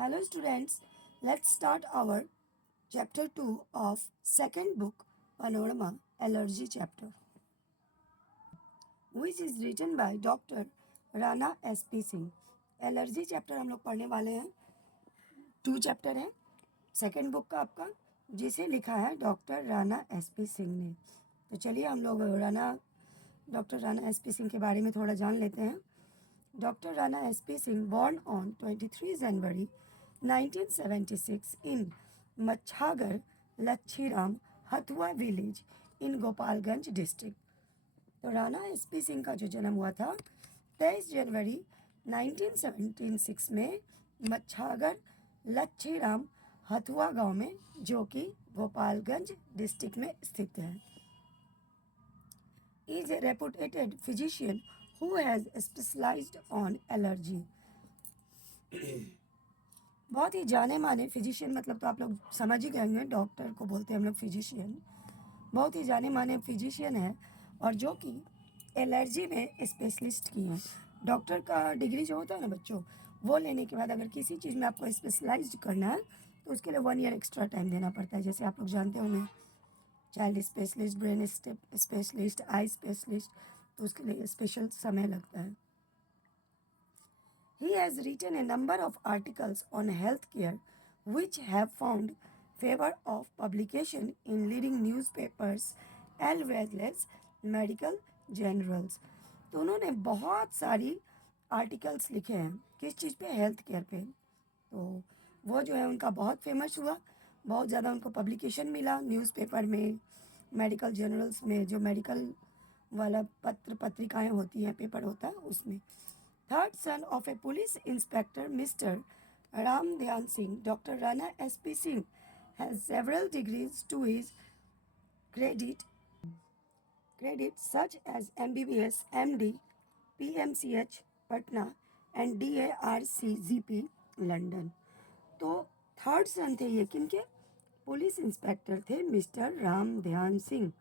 Hello students, let's start our chapter 2 of second book Panorama Allergy chapter, which is written by Dr. Rana S.P. Singh. Allergy chapter हम लोग पढ़ने वाले हैं। 2 chapter है second book का आपका, जिसे लिखा है डॉक्टर राना एस.पी. सिंह ने। तो चलिए हम लोग डॉक्टर राना एस.पी. सिंह के बारे में थोड़ा जान लेते हैं। Dr. Rana S.P. Singh, born on 23 January 1976 in Machhagar, Lachiram, Hathua village in Gopalganj district। तो राणा एस.पी. सिंह का जो जन्म हुआ था 23 जनवरी 1976 में मच्छागर लच्छीराम हथुआ गांव में, जो कि गोपालगंज डिस्ट्रिक्ट में स्थित है। is a reputed physician who has specialized on allergy। बहुत ही जाने माने फिजिशियन, मतलब तो आप लोग समझ ही गए होंगे, डॉक्टर को बोलते हैं हम लोग फिजिशियन। बहुत ही जाने माने फिजिशियन है और जो कि एलर्जी में स्पेशलिस्ट की है। डॉक्टर का डिग्री जो होता है ना बच्चों, वो लेने के बाद अगर किसी चीज़ में आपको स्पेशलाइज्ड करना है तो उसके लिए 1 ईयर एक्स्ट्रा टाइम देना पड़ता है। जैसे आप लोग जानते होंगे child specialist, brain specialist, eye specialist, तो उसके लिए स्पेशल समय लगता है। He has written a number of articles on healthcare which have found favor of publication in leading newspapers as well as medical journals। तो उन्होंने बहुत सारी आर्टिकल्स लिखे हैं किस चीज़ पे, हेल्थ केयर पे। तो वो जो है उनका बहुत फेमस हुआ, बहुत ज़्यादा उनको पब्लिकेशन मिला न्यूज़पेपर में, मेडिकल जर्नल्स में, जो मेडिकल वाला पत्रिकाएं होती हैं, पेपर होता है उसमें। Third son of a police inspector, Mr. Ram Dhyan Singh, Dr. Rana S.P. Singh has several degrees to his credit, such as MBBS, MD, PMCH, Patna and DARCGP, London। तो third सन थे ये किनके, police inspector थे mister Ram ध्यान सिंह,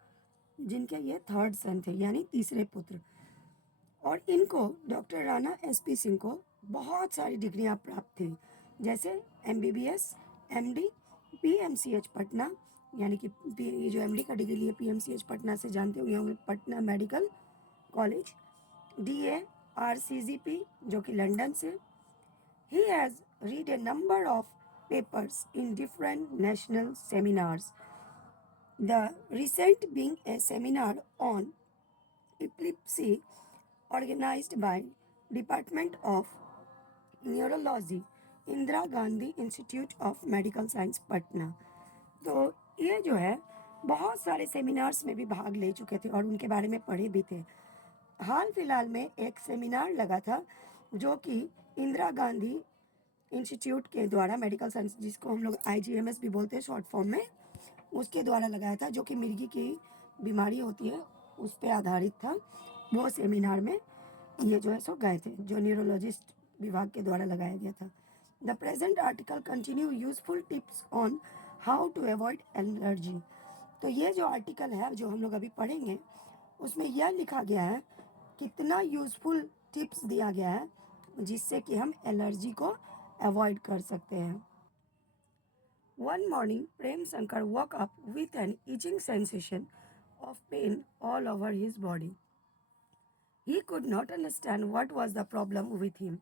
जिनके ये third सन थे यानी तीसरे पुत्र। और इनको डॉक्टर राणा एस.पी. सिंह को बहुत सारी डिग्रियां प्राप्त थी, जैसे MBBS, MD, PMCH पटना, यानी कि ये जो MD का डिग्री लिए PMCH पटना से, जानते होंगे पटना मेडिकल कॉलेज, DARCGP जो कि लंदन से। He has read A number of papers in different national seminars, the recent being a seminar on epilepsy organized by Department of Neurology, Indira Gandhi institute of medical science Patna. तो ये जो है बहुत सारे seminars में भी भाग ले चुके थे और उनके बारे में पढ़े भी थे। हाल फिलहाल में एक सेमिनार लगा था जो कि इंदिरा गांधी इंस्टीट्यूट के द्वारा, मेडिकल साइंस जिसको हम लोग IGMS भी बोलते हैं शॉर्ट फॉर्म में, उसके द्वारा लगाया था, जो कि मिर्गी की बीमारी होती है उस पर आधारित था। वो सेमिनार में ये जो है सो गए थे, जो न्यूरोलॉजिस्ट विभाग के द्वारा लगाया गया था। The present article continue useful tips on how to avoid allergy. तो ये जो आर्टिकल है जो हम लोग अभी पढ़ेंगे, उसमें यह लिखा गया है कितना यूजफुल टिप्स दिया गया है जिससे कि हम एलर्जी को अवॉइड कर सकते हैं। One morning, Prem Shankar woke up with an itching sensation of pain all over his body. He could not understand what was the problem with him।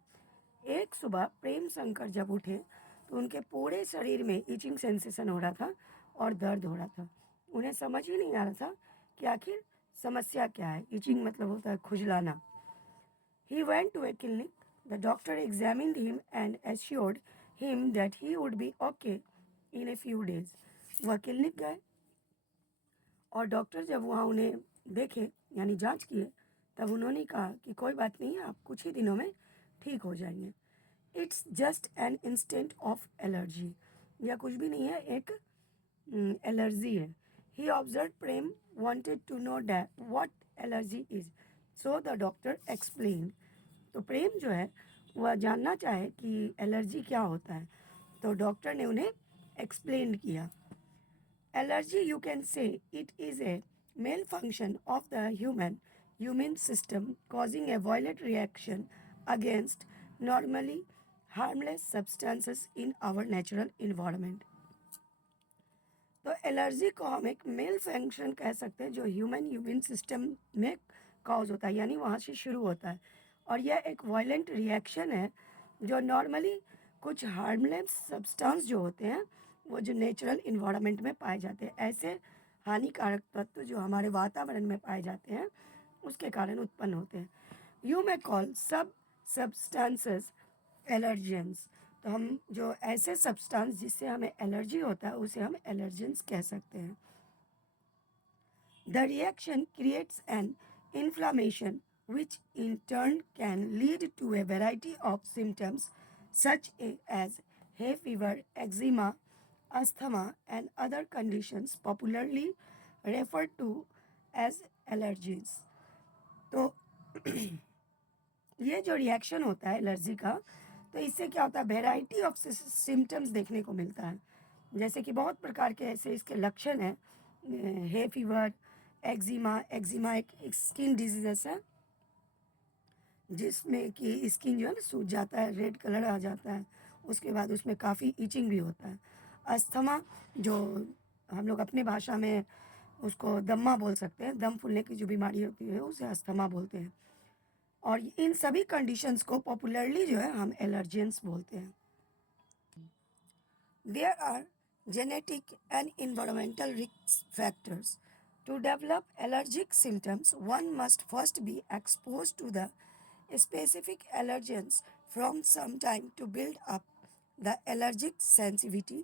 एक सुबह प्रेम शंकर जब उठे तो उनके पूरे शरीर में इचिंग सेंसेशन हो रहा था और दर्द हो रहा था। उन्हें समझ ही नहीं आ रहा था कि आखिर समस्या क्या है। इचिंग मतलब होता है खुजलाना। He went to a clinic. The doctor examined him and assured him that he would be okay in a few days। वह क्लिनिक गए और डॉक्टर जब वहाँ उन्हें देखे यानी जांच किए, तब उन्होंने कहा कि कोई बात नहीं है, आप कुछ ही दिनों में ठीक हो जाएंगे। It's just an instance of allergy, यह कुछ भी नहीं है, एक एलर्जी है। He observe Prem wanted to know that what allergy is, so the doctor explain. तो प्रेम जो है वह जानना चाहे कि एलर्जी क्या होता है, तो डॉक्टर ने उन्हें एक्सप्लेन किया। Allergy, you can say it is a malfunction of the human system causing a violent reaction against normally harmless substances in our natural environment. तो एलर्जी को हम एक मेल फंक्शन कह सकते हैं जो ह्यूमन इम्यून सिस्टम में कॉज होता है, यानी वहाँ से शुरू होता है। और यह एक वायलेंट रिएक्शन है जो नॉर्मली कुछ हार्मलेस सब्सटेंस जो होते हैं वो जो नेचुरल इन्वायरमेंट में पाए जाते हैं, ऐसे हानिकारक तत्व जो हमारे वातावरण में पाए जाते हैं उसके कारण उत्पन्न होते हैं। यू मे कॉल सब सब्सटेंसेस एलर्जेंस। तो हम जो ऐसे सब्सटेंस जिससे हमें एलर्जी होता है उसे हम एलर्जेंस कह सकते हैं। The reaction creates an inflammation which in turn can lead to a variety of symptoms such as hay fever, eczema, asthma, and other conditions popularly referred to as allergies. तो ये जो रिएक्शन होता है allergy का, तो इससे क्या होता है, वेराइटी ऑफ सिम्टम्स देखने को मिलता है। जैसे कि बहुत प्रकार के ऐसे इसके लक्षण हैं। Hay fever, eczema. एक्जिमा एक स्किन डिजीजेस है जिसमें कि स्किन जो है ना सूज जाता है, रेड कलर आ जाता है, उसके बाद उसमें काफ़ी इचिंग भी होता है। अस्थमा, जो हम लोग अपने भाषा में उसको दम्मा बोल सकते हैं, दम फूलने की जो बीमारी होती है उसे अस्थमा बोलते हैं। और इन सभी कंडीशंस को पॉपुलरली जो है हम एलर्जेंस बोलते हैं। There are genetic and environmental risk factors. To develop allergic symptoms, one must first be exposed to the specific allergens from some time to build up the allergic sensitivity,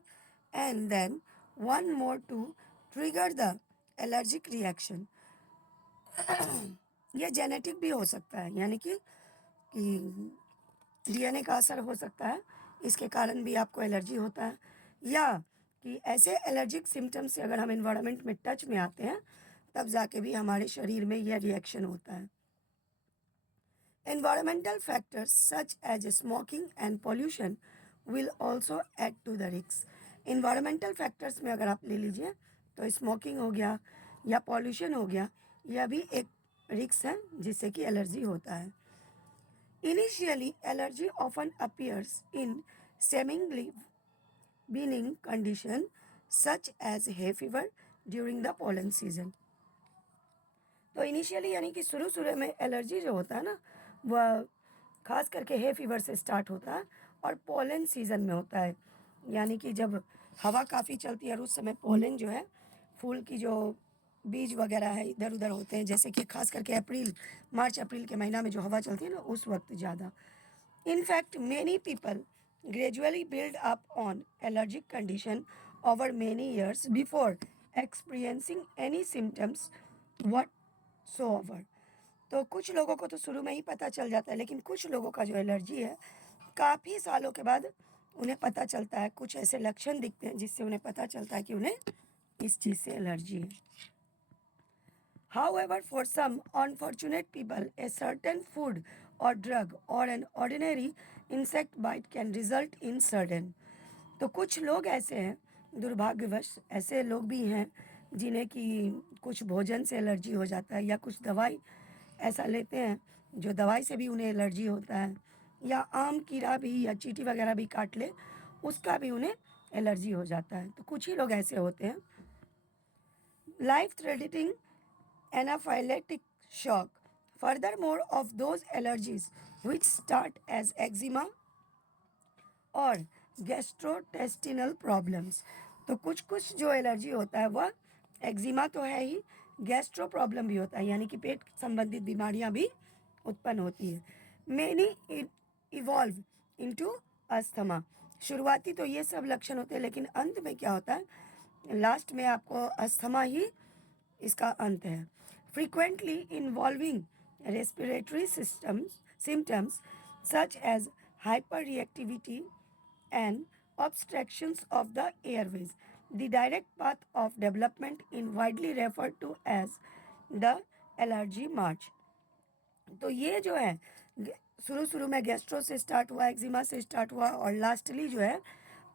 and then one more to trigger the allergic reaction. यह genetic भी हो सकता है, यानी कि DNA का असर हो सकता है, इसके कारण भी आपको एलर्जी होता है, या कि ऐसे एलर्जिक सिम्टम्स से अगर हम एनवायरनमेंट में टच में आते हैं तब जाके भी हमारे शरीर में यह रिएक्शन होता है। Environmental factors such as smoking and pollution will also add to the risk. Environmental factors में अगर आप ले लीजिए तो स्मोकिंग हो गया या पॉल्यूशन हो गया, यह भी एक रिस्क है जिससे कि एलर्जी होता है। Initially, allergy often appears in seemingly benign conditions such as hay fever during the pollen season. तो इनिशियली यानी कि शुरू में एलर्जी जो होता है ना वह खास करके हे फीवर से स्टार्ट होता है और पोलन सीजन में होता है, यानी कि जब हवा काफ़ी चलती है और उस समय पोलन जो है फूल की जो बीज वगैरह है इधर उधर होते हैं, जैसे कि खास करके मार्च अप्रैल के महीना में जो हवा चलती है ना उस वक्त ज़्यादा। In fact, many people gradually build up on allergic condition over many years before experiencing any symptoms whatsoever. तो कुछ लोगों को तो शुरू में ही पता चल जाता है, लेकिन कुछ लोगों का जो एलर्जी है काफ़ी सालों के बाद उन्हें पता चलता है, कुछ ऐसे लक्षण दिखते हैं जिससे उन्हें पता चलता है कि उन्हें इस चीज़ से एलर्जी है। However, for some unfortunate people, a certain food or drug or an ordinary insect bite can result in sudden. तो कुछ लोग ऐसे हैं, दुर्भाग्यवश ऐसे लोग भी हैं जिन्हें कि कुछ भोजन से एलर्जी हो जाता है, या कुछ दवाई ऐसा लेते हैं जो दवाई से भी उन्हें एलर्जी होता है, या आम कीड़ा भी या चींटी वगैरह भी काट ले उसका भी उन्हें एलर्जी हो जाता है। तो कुछ ही लोग ऐसे होते हैं। Life threatening anaphylactic shock. Furthermore, of those allergies which start as eczema और गैस्ट्रोटेस्टिनल प्रॉब्लम्स, तो कुछ कुछ जो एलर्जी होता है वह एक्जिमा तो है ही, गैस्ट्रो प्रॉब्लम भी होता है, यानी कि पेट संबंधित बीमारियां भी उत्पन्न होती है। Many evolve into asthma. शुरुआती तो ये सब लक्षण होते हैं, लेकिन अंत में क्या होता है, लास्ट में आपको अस्थमा ही इसका अंत है। Frequently involving respiratory symptoms such as hyper reactivity and obstructions of the airways. The direct path of development is widely referred to as the allergy march. तो ये जो है शुरू में गैस्ट्रो से स्टार्ट हुआ, एक्जिमा से स्टार्ट हुआ और लास्टली जो है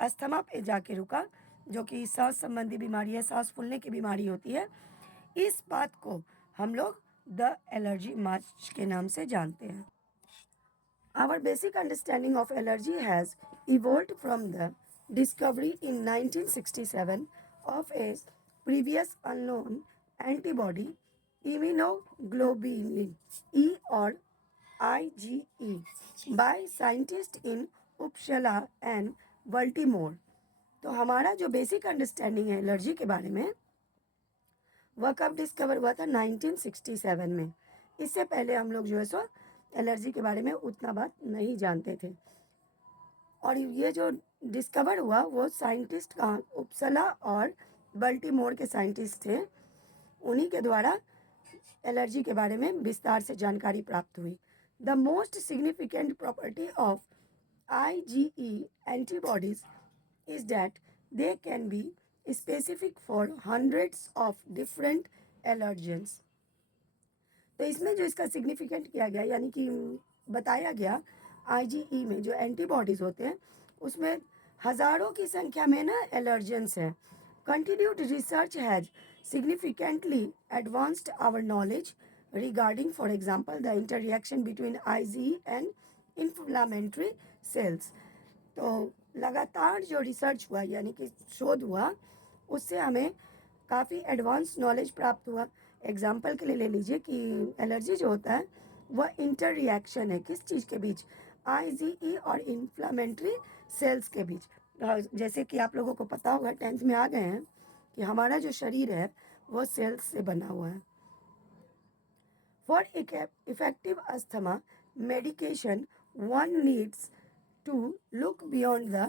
अस्थमा पे जाके रुका, जो कि सांस संबंधी बीमारी है, सांस फूलने की बीमारी होती है। इस बात को हम लोग द एलर्जी मार्च के नाम से जानते हैं। Our basic understanding of allergy has evolved from the discovery in 1967 of a previous unknown antibody, immunoglobulin E or IgE, by scientists in Uppsala and Baltimore. तो हमारा जो बेसिक अंडरस्टैंडिंग है एलर्जी के बारे में वह कब डिस्कवर हुआ था 1967 में। इससे पहले हम लोग जो है सो एलर्जी के बारे में उतना बात नहीं जानते थे। और ये जो डिस्कवर हुआ वो साइंटिस्ट का उपसला और बल्टीमोर के साइंटिस्ट थे, उन्हीं के द्वारा एलर्जी के बारे में विस्तार से जानकारी प्राप्त हुई। The most significant property of IgE antibodies is that they can be specific for hundreds of different allergens. तो इसमें जो इसका सिग्निफिकेंट किया गया यानी कि बताया गया IgE में जो एंटीबॉडीज होते हैं उसमें हजारों की संख्या में ना एलर्जेंस है। Continued research has significantly advanced our knowledge regarding, for example, the interaction between IgE and inflammatory cells. तो लगातार जो रिसर्च हुआ यानी कि शोध हुआ उससे हमें काफ़ी एडवांस नॉलेज प्राप्त हुआ। एग्जाम्पल के लिए ले लीजिए कि एलर्जी जो होता है वह इंटर रिएक्शन है किस चीज़ के बीच, IgE और इन्फ्लामेटरी सेल्स के बीच। जैसे कि आप लोगों को पता होगा 10th में आ गए हैं कि हमारा जो शरीर है वो सेल्स से बना हुआ है। For effective asthma medication one needs to look beyond the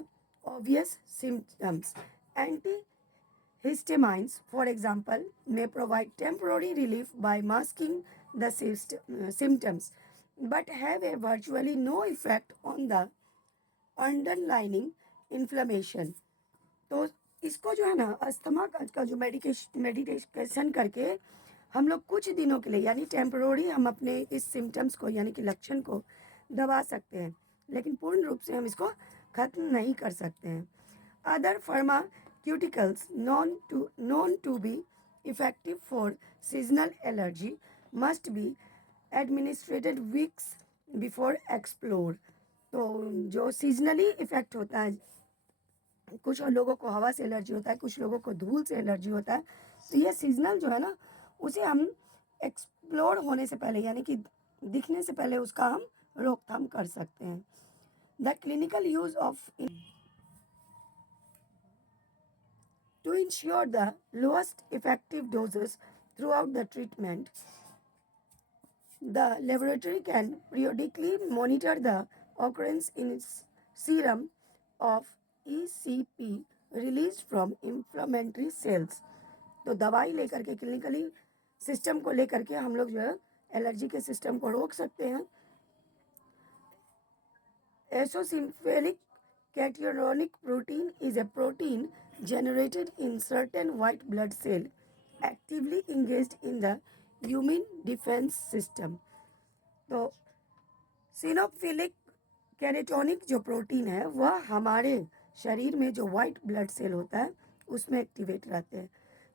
obvious symptoms. Antihistamines, for example, may provide temporary relief by masking the symptoms, but have a virtually no effect on the underlying inflammation. तो इसको जो है ना asthma का जो meditation करके हम लोग कुछ दिनों के लिए यानी टेम्पररी हम अपने इस सिम्टम्स को यानी कि लक्षण को दबा सकते हैं, लेकिन पूर्ण रूप से हम इसको खत्म नहीं कर सकते हैं। Other pharmaceuticals known to be effective for seasonal allergy must be administered weeks before explore. तो जो सीजनली इफेक्ट होता है, कुछ लोगों को हवा से एलर्जी होता है, कुछ लोगों को धूल से एलर्जी होता है, तो ये सीजनल जो है ना उसे हम एक्सप्लोर होने से पहले यानी कि दिखने से पहले उसका हम रोकथाम कर सकते हैं। The clinical use of to ensure the lowest effective doses throughout the treatment, the laboratory can periodically monitor the occurrence in serum of ECP released from inflammatory cells. तो दवाई लेकर के क्लिनिकली सिस्टम को लेकर के हम लोग जो है एलर्जी के सिस्टम को रोक सकते हैं। एसोसिम्फेलिक cationic protein is a protein generated in certain white blood cell actively engaged in the immune defense system. तो सिनोफिलिक कैरेटोनिक जो प्रोटीन है वह हमारे शरीर में जो वाइट ब्लड सेल होता है उसमें एक्टिवेट रहते हैं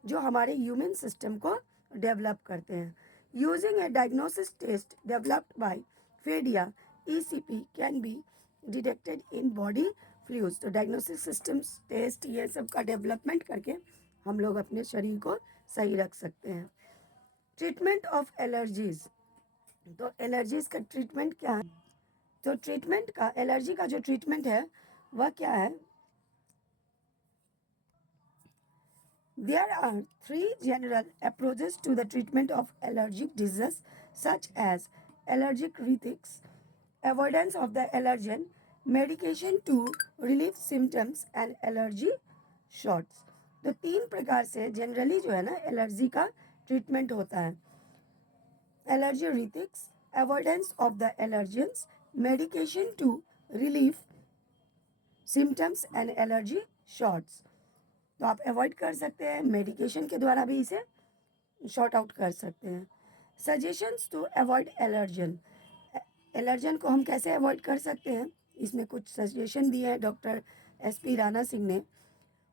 जो हमारे ह्यूमन सिस्टम को डेवलप करते हैं। Using a diagnosis test developed by Phadia ECP can be detected in body fluids. तो डायग्नोसिस सिस्टम्स टेस्ट ये सब का डेवलपमेंट करके हम लोग अपने शरीर को सही रख सकते हैं। ट्रीटमेंट ऑफ एलर्जीज, तो एलर्जीज का ट्रीटमेंट क्या है? तो ट्रीटमेंट का एलर्जी का जो ट्रीटमेंट है वह क्या है? There are three general approaches to the treatment of allergic diseases such as allergic rhinitis, avoidance of the allergen, medication to relieve symptoms and allergy shots. तो तीन प्रकार से जनरली जो है ना एलर्जी का ट्रीटमेंट होता है। Allergy rhinitis, avoidance of the allergens, medication to relieve symptoms and allergy shots. तो आप अवॉइड कर सकते हैं, मेडिकेशन के द्वारा भी इसे शॉर्ट आउट कर सकते हैं। Suggestions to avoid allergen, allergen को हम कैसे अवॉइड कर सकते हैं इसमें कुछ सजेशन दिए हैं डॉक्टर SP राणा सिंह ने।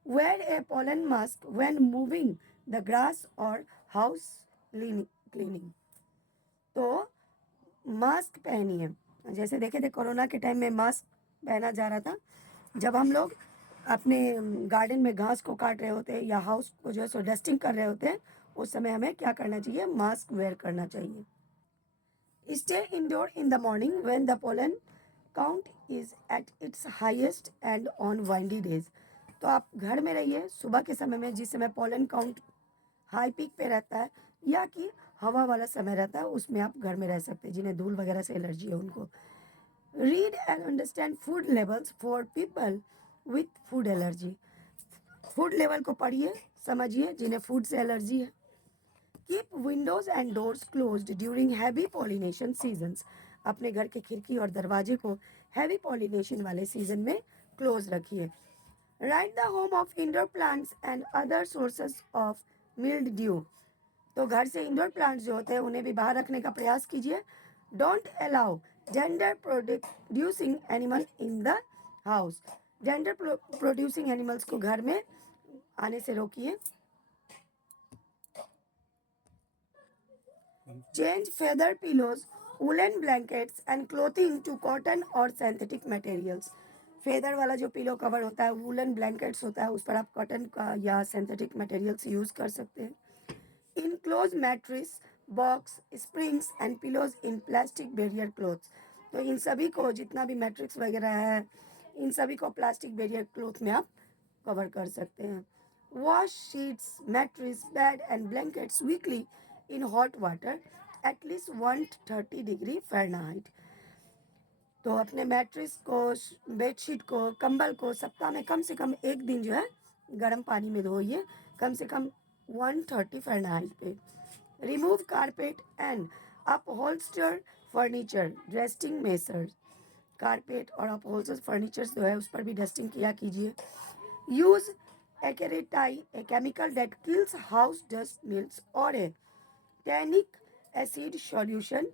Wear a pollen mask when moving the grass और हाउस क्लीनिंग, तो मास्क पहनिए जैसे देखे थे कोरोना के टाइम में मास्क पहना जा रहा था, जब हम लोग अपने गार्डन में घास को काट रहे होते हैं या हाउस को जो है सो डस्टिंग कर रहे होते हैं, उस समय हमें क्या करना चाहिए, मास्क वेयर करना चाहिए। Stay indoor in the morning when the pollen count is at its highest and on windy days. तो आप घर में रहिए सुबह के समय में, जिस समय पोलन काउंट हाई पीक पे रहता है या कि हवा वाला समय रहता है, उसमें आप घर में रह सकते हैं जिन्हें धूल वगैरह से एलर्जी है उनको। Read and understand food levels for people with food allergy. Food level को पढ़िए, समझिए जिन्हें फूड से एलर्जी है। Keep windows and doors closed during heavy pollination seasons. अपने घर के खिड़की और दरवाजे को हैवी पॉलिनेशन वाले सीजन में क्लोज रखिए। Rid the home of indoor plants and other sources of mildew. तो घर से इंडोर प्लांट्स जो होते हैं उन्हें भी बाहर रखने का प्रयास कीजिए। Don't allow gender producing animal in the house. Gender producing animals को घर में आने से रोकिए। Change feather pillows, woolen blankets and clothing to cotton or synthetic materials. Feather वाला जो पिलो कवर होता है, वूलन ब्लैंकेट्स होता है, उस पर आप कॉटन का या सिंथेटिक मटेरियल्स यूज़ कर सकते हैं। Enclose mattress box springs and pillows in plastic barrier cloths. तो इन सभी को, जितना भी मैट्रिक्स वगैरह है, इन सभी को प्लास्टिक बैरियर क्लोथ में आप कवर कर सकते हैं। Wash sheets mattress bed and blankets weekly in hot water at least 130 degree Fahrenheit. तो अपने मैट्रिस को, बेडशीट को, कंबल को सप्ताह में कम से कम एक दिन जो है गर्म पानी में धोइए, कम से कम 130 फ़ारेनहाइट पे। Remove carpet and upholster furniture dusting measures. Carpet और अपहोल्स्टर फर्नीचर्स जो है उस पर भी डस्टिंग किया कीजिए। यूज़ एक्रेटाई, a chemical that kills house dust mites, और a tannic acid solution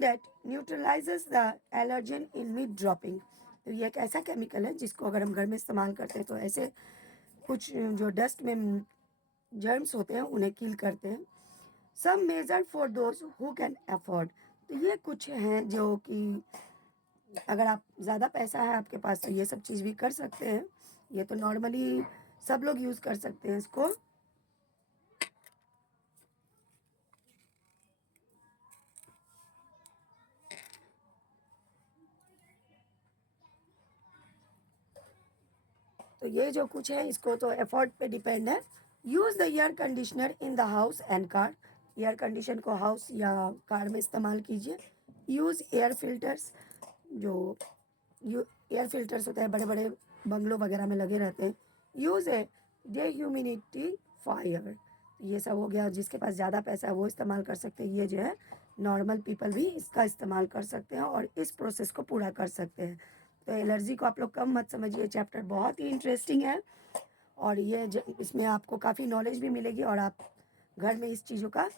that neutralizes the allergen in mid dropping। तो ये एक ऐसा केमिकल है जिसको अगर हम घर में इस्तेमाल करते हैं तो ऐसे कुछ जो डस्ट में जर्म्स होते हैं उन्हें किल करते हैं। Some measure for those who can afford. तो ये कुछ हैं जो कि अगर आप ज़्यादा पैसा है आपके पास तो ये सब चीज़ भी कर सकते हैं। ये तो नॉर्मली सब लोग यूज़ कर सकते हैं इसको। तो ये जो कुछ है इसको तो एफर्ट पे डिपेंड है। Use the air conditioner in the house and car. Air condition को हाउस या कार में इस्तेमाल कीजिए। Use air filters. जो एयर फिल्टर्स होते हैं बड़े बड़े बंगलों वगैरह में लगे रहते हैं। यूज़ ए डिह्यूमिडिफायर। ये सब हो गया, जिसके पास ज़्यादा पैसा है वो इस्तेमाल कर सकते हैं। ये जो है नॉर्मल पीपल भी इसका इस्तेमाल कर सकते हैं और इस प्रोसेस को पूरा कर सकते हैं। तो एलर्जी को आप लोग कम मत समझिए, चैप्टर बहुत ही इंटरेस्टिंग है और ये इसमें आपको काफ़ी नॉलेज भी मिलेगी और आप घर में इस चीज़ों का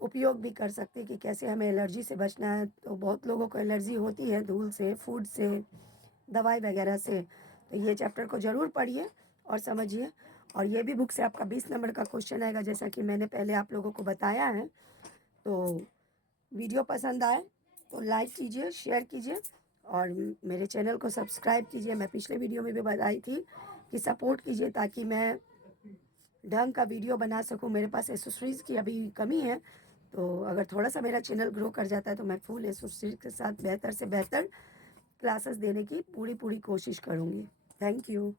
उपयोग भी कर सकते हैं कि कैसे हमें एलर्जी से बचना है। तो बहुत लोगों को एलर्जी होती है धूल से, फूड से, दवाई वगैरह से। तो ये चैप्टर को ज़रूर पढ़िए और समझिए। और ये भी बुक से आपका 20 नंबर का क्वेश्चन आएगा, जैसा कि मैंने पहले आप लोगों को बताया है। तो वीडियो पसंद आए तो लाइक कीजिए, शेयर कीजिए और मेरे चैनल को सब्सक्राइब कीजिए। मैं पिछले वीडियो में भी बताई थी कि सपोर्ट कीजिए ताकि मैं ढंग का वीडियो बना सकूं। मेरे पास एसेसरीज़ की अभी कमी है, तो अगर थोड़ा सा मेरा चैनल ग्रो कर जाता है तो मैं फुल एसेसरीज के साथ बेहतर से बेहतर क्लासेस देने की पूरी कोशिश करूँगी। Thank you.